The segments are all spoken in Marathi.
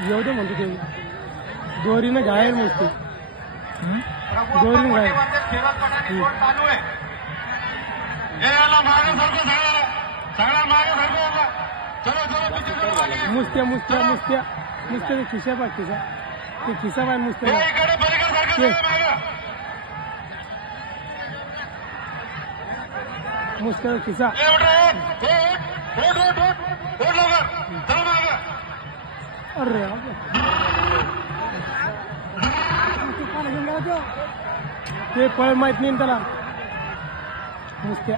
येऊ दे म्हणतो ते दोरीनं घायल मोठी दोरीनं घायल मुस्त्या मुस्त्या मुस्त्या मुस्त्या खिशा पाय खिसा ते खिसा पाय मुस्त्या मुस्त्या खिसा अरे ते पळ माहित नाही त्याला मुस्त्या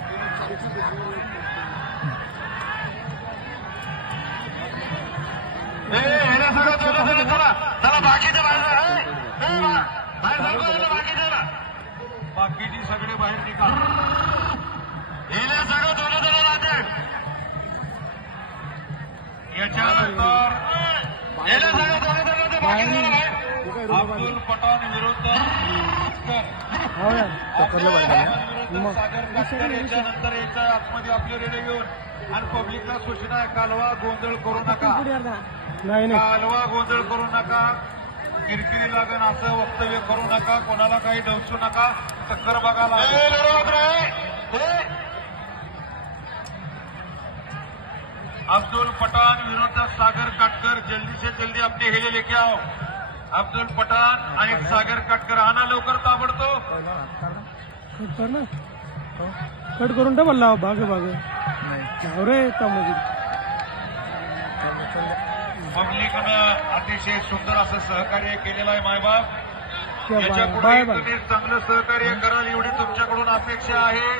बाकीची सगळे बाहेर निघा हे सगळं दोन राहते याच्यानंतर अब्दुल पठाण विरुद्ध सागर याच्यानंतर याच्या आतमध्ये आपले रेडे घेऊन आणि पब्लिकला सूचना आहे कालवा गोंधळ करू नका कालवा गोंधळ करू नका किरकिरी लागण असं वक्तव्य करू नका कोणाला काही डवसू नका टक्कर बघायला अब्दुल पठाण विरुद्ध सागर काटकर जल्दी से जल्दी अपने हेले लेके आओ अब्दुल पठाण आणि सागर काटकर आणा लवकर ताबडतोब कट करून डबल लाव भाग भाग रे पब्लिकनं अतिशय सुंदर असं सहकार्य केलेलं आहे मायबाप याच्यापुढे तुम्ही चांगलं सहकार्य कराल एवढी तुमच्याकडून अपेक्षा आहे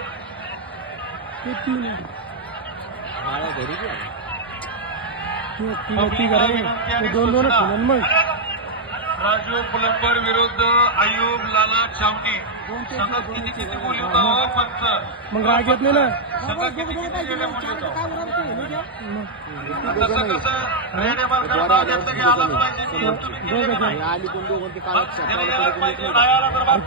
राजू पुलंबर विरुद्ध अयूब लाला छावणी संघात किती किती मुली होता पंच मग राग येत नाही ना संघात किती किती गेले मुली तसं कसं रेडे मार्कर राग येतं की आलाच पाहिजे नियम तुम्ही केले का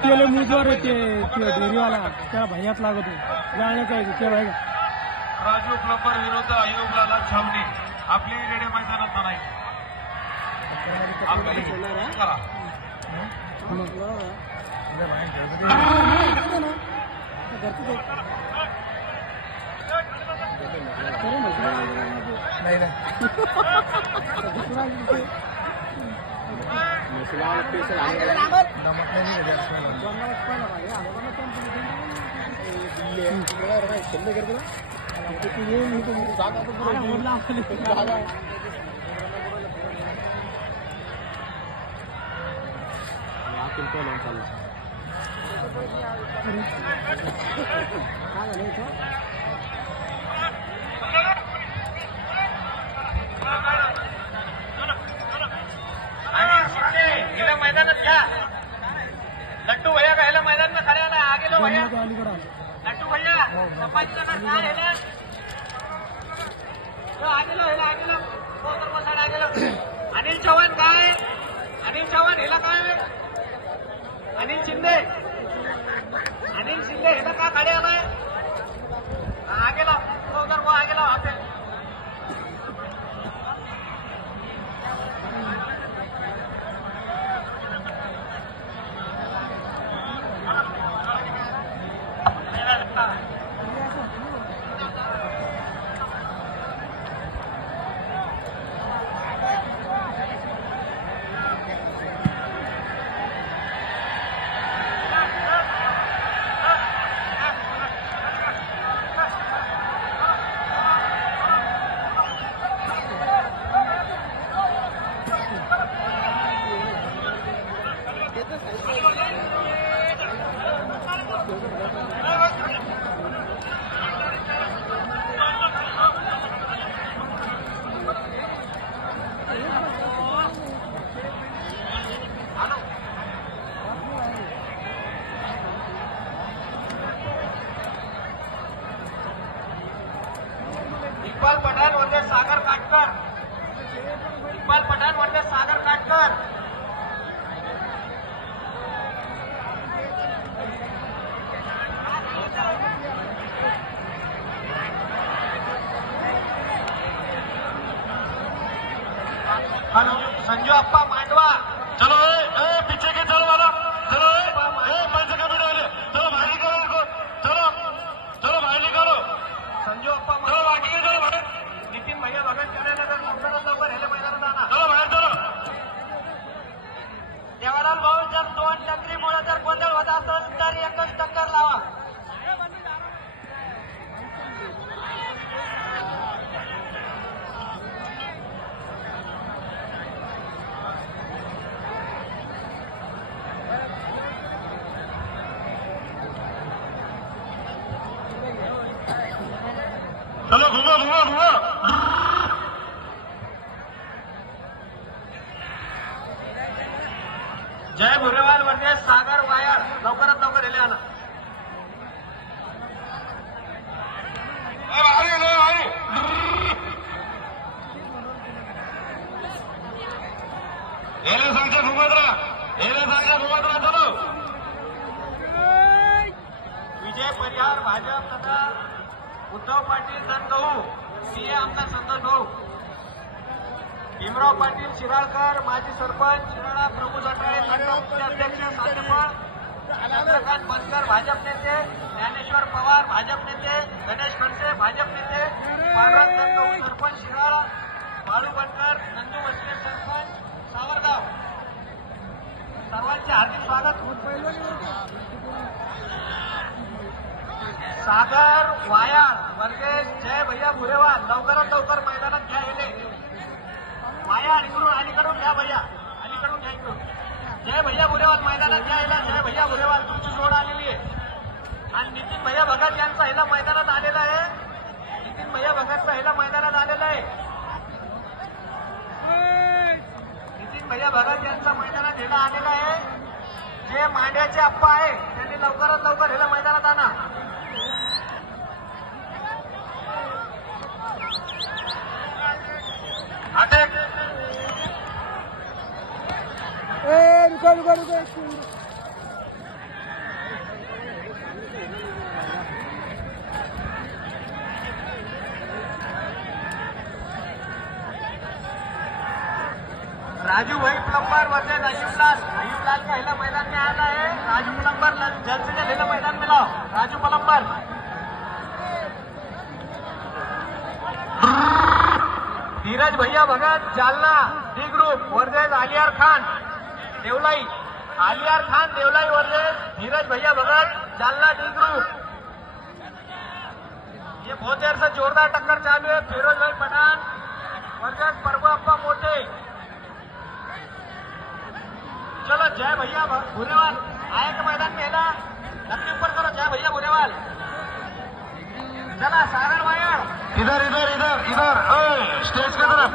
नाही मुजवर डेअरीवाला त्याला भैयात लागत गाणे काय ते भाई राजू पुलंबर विरुद्ध अयूब लाला छावणी आपली रेडे मैदानात नाही करा मैदानात घ्या लट्टू भैया का ह्याला मैदान में खड़े ना आगे लो भैया लट्टू भैया संभाजी आगे लो आगे लो आगे लो अनिल चव्हाण काय अनिल चव्हाण हिला काय अनिल शिंदे हिला का खड़े आलाय आगे लो उधर वो आगे लो आपे इक्बाल पठाण वर्सेस सागर काटकर इक्बाल पठाण वर्सेस सागर काटकर संजू अप्पा मांडवा चलो पीछे के चलो वाला चलो पैसे कमी डाले चलो बाहर निकालो इनको चलो चलो बाहर निकालो संजू अप्पा चलो बाकी के चलो बाहर नितीन भैया भगत करायला लवकरात लवकर ह्याला मैदानात आणा. चलो बाहर चलो देवालाल भाऊ जर 2 टक्करीमुळे जर गोंधळ होत असेल तर एकच टक्कर लावा. चलो घुमो घुमो घुमो जय भुरेवाल वर्सेस सागर वायर लवकरात लवकर ह्याला आणा. बाहर ये लो बाहर येले सांगते घुमत राहा चलो विजय परिहार भाजप तथा उद्धव पाटील धनगहू सीए आमदार संतोष भाऊ भीमराव पाटील शिराळकर माजी सरपंच शिराळा प्रभू जटाळे लंडनचे अध्यक्ष सातेफळ चंद्रकांत बनकर भाजप नेते ज्ञानेश्वर पवार भाजप नेते गणेश खडसे भाजप नेते पांडुरंग धनगहू सरपंच शिराळा बाळू बनकर नंदू वसले सरपंच सावरगाव सर्वांचे हार्दिक स्वागत. सागर वायाळ वर्सेस जय भैया भुरेवाल लवकरात लवकर मैदानात घ्या. येले वायाळ इकडून अलीकडून घ्या भैया अलीकडून घ्या इकडून. जय भैया भुरेवाल मैदानात घ्या. याला जय भैया भुरेवाल तुमची जोड आलेली आहे आणि नितीन भैया भगत यांचा ह्याला मैदानात आलेला आहे. नितीन भैया भगतचा ह्याला मैदानात आलेला आहे. नितीन भैया भगत यांचा मैदानात ह्याला आलेला आहे. जे मांड्याचे अप्पा आहे त्यांनी लवकरात लवकर ह्याला मैदानात आणा. अटक रुको राजू भाई प्लम्बर वर्सेस अयुबलाल का हीला मैदान में आया है. राजू प्लम्बर जल्द से जल्द हीला मैदान में लाओ. राजू प्लम्बर धीरज भैया Bhagat Jalna D group versus Aliyar Khan Devlai. Aliyar Khan Devlai versus Dheeraj भैया भगत जालना डी ग्रुप. ये बहुत देर से जोरदार टक्कर चालू है. फिरोज भाई पठान वर्सेस प्रभु अप्पा मोटे. चलो जय भैया भुरेवाल आए के मैदान में है नक्की ऊपर करो. जय भैया भुरेवाल चला. सागर वायर इधर स्टेज की तरफ